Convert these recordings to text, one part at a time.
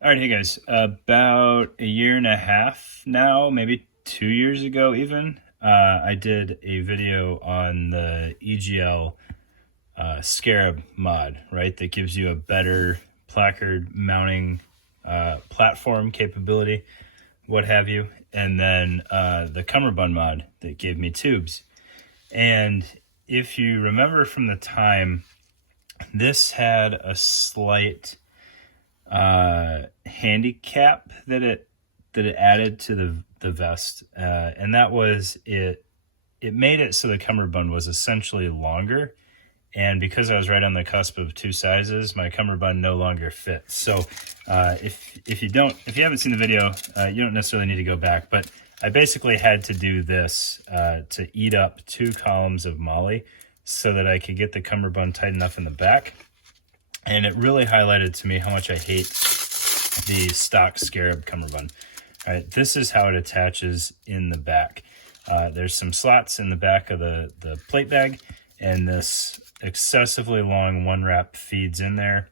All right, hey guys, about a year and a half now, maybe 2 years ago even, I did a video on the EGL Scarab mod, right? That gives you a better placard mounting platform capability, what have you. And then the Cummerbund mod that gave me tubes. And if you remember from the time, this had a slight handicap that it added to the vest, and that was it made it so the cummerbund was essentially longer, and because I was right on the cusp of two sizes, my cummerbund no longer fits. So if you haven't seen the video, you don't necessarily need to go back, but I basically had to do this to eat up 2 columns of moly so that I could get the cummerbund tight enough in the back. And it really highlighted to me how much I hate the stock Scarab cummerbund. All right, this is how it attaches in the back. There's some slots in the back of the plate bag, and this excessively long one wrap feeds in there.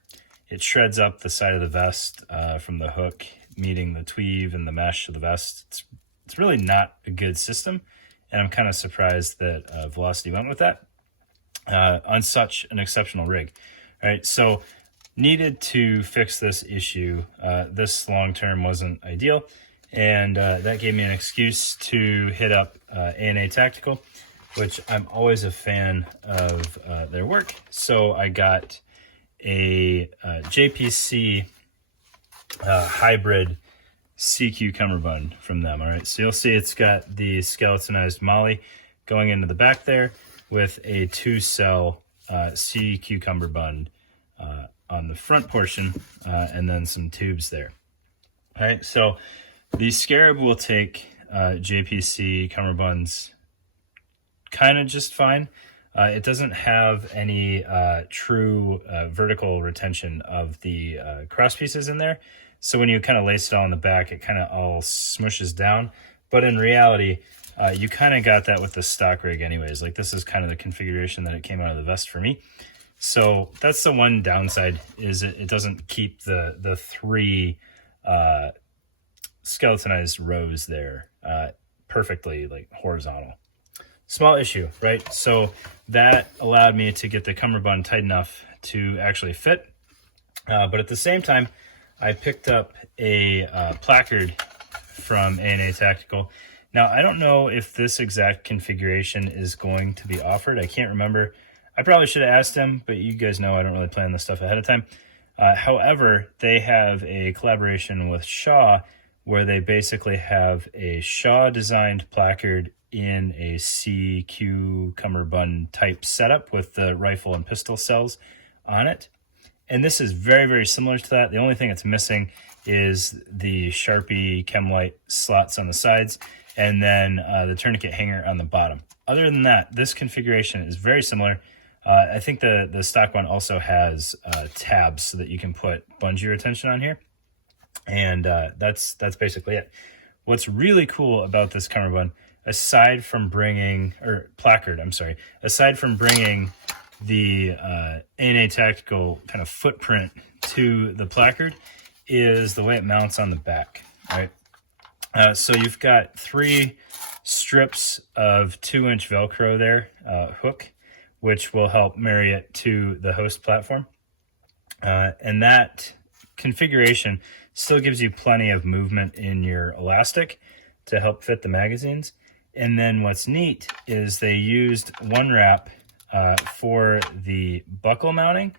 It shreds up the side of the vest from the hook, meeting the tweave and the mesh of the vest. It's really not a good system, and I'm kind of surprised that Velocity went with that on such an exceptional rig. All right, so needed to fix this issue. This long-term wasn't ideal, and that gave me an excuse to hit up A&A Tactical, which I'm always a fan of their work. So I got a JPC hybrid SEACU cummerbund from them. All right, so you'll see it's got the skeletonized moly going into the back there with a 2-cell SEACU cummerbund on the front portion, and then some tubes there. All right, so the Scarab will take JPC cummerbunds kind of just fine. It doesn't have any true vertical retention of the cross pieces in there. So when you kind of lace it all in the back, it kind of all smushes down. But in reality, you kind of got that with the stock rig anyways. Like, this is kind of the configuration that it came out of the vest for me. So that's the one downside, is it doesn't keep the 3 skeletonized rows there perfectly, like, horizontal. Small issue, right? So that allowed me to get the cummerbund tight enough to actually fit. But at the same time, I picked up a placard from A&A Tactical. Now, I don't know if this exact configuration is going to be offered. I can't remember. I probably should have asked him, but you guys know I don't really plan this stuff ahead of time. However, they have a collaboration with Shaw where they basically have a Shaw-designed placard in a SEACU cummerbund type setup with the rifle and pistol cells on it. And this is very, very similar to that. The only thing it's missing is the Sharpie Chemlite slots on the sides, and then the tourniquet hanger on the bottom. Other than that, this configuration is very similar. I think the stock one also has tabs so that you can put bungee retention on here. And that's basically it. What's really cool about this cummerbund, aside from bringing the A&A Tactical kind of footprint to the placard, is the way it mounts on the back, right? So you've got 3 strips of 2-inch Velcro there, hook, which will help marry it to the host platform. And that configuration still gives you plenty of movement in your elastic to help fit the magazines. And then what's neat is they used one wrap for the buckle mounting.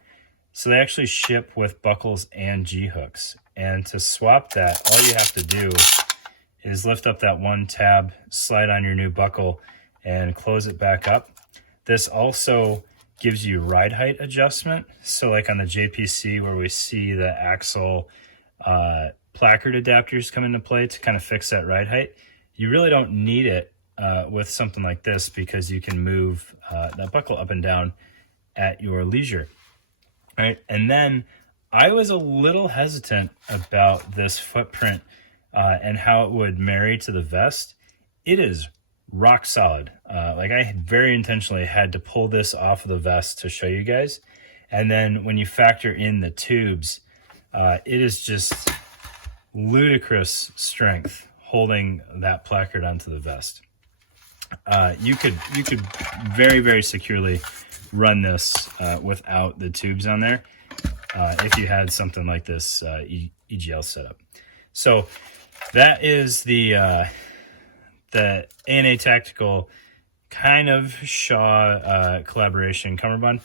So they actually ship with buckles and G-hooks. And to swap that, all you have to do is lift up that one tab, slide on your new buckle, and close it back up. This also gives you ride height adjustment. So like on the JPC, where we see the axle placard adapters come into play to kind of fix that ride height, you really don't need it with something like this, because you can move that buckle up and down at your leisure. All right, and then I was a little hesitant about this footprint and how it would marry to the vest. It is rock solid. Like, I very intentionally had to pull this off of the vest to show you guys. And then when you factor in the tubes, it is just ludicrous strength holding that placard onto the vest. You could very, very securely run this without the tubes on there if you had something like this EGL setup. So that is the ANA Tactical kind of Shaw collaboration Cummerbund,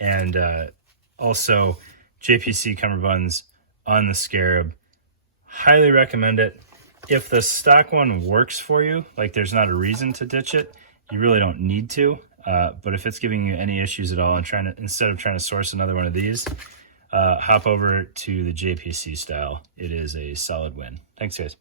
and also JPC Cummerbunds on the Scarab. Highly recommend it. If the stock one works for you, like there's not a reason to ditch it, you really don't need to. But if it's giving you any issues at all and instead of trying to source another one of these, hop over to the JPC style. It is a solid win. Thanks, guys.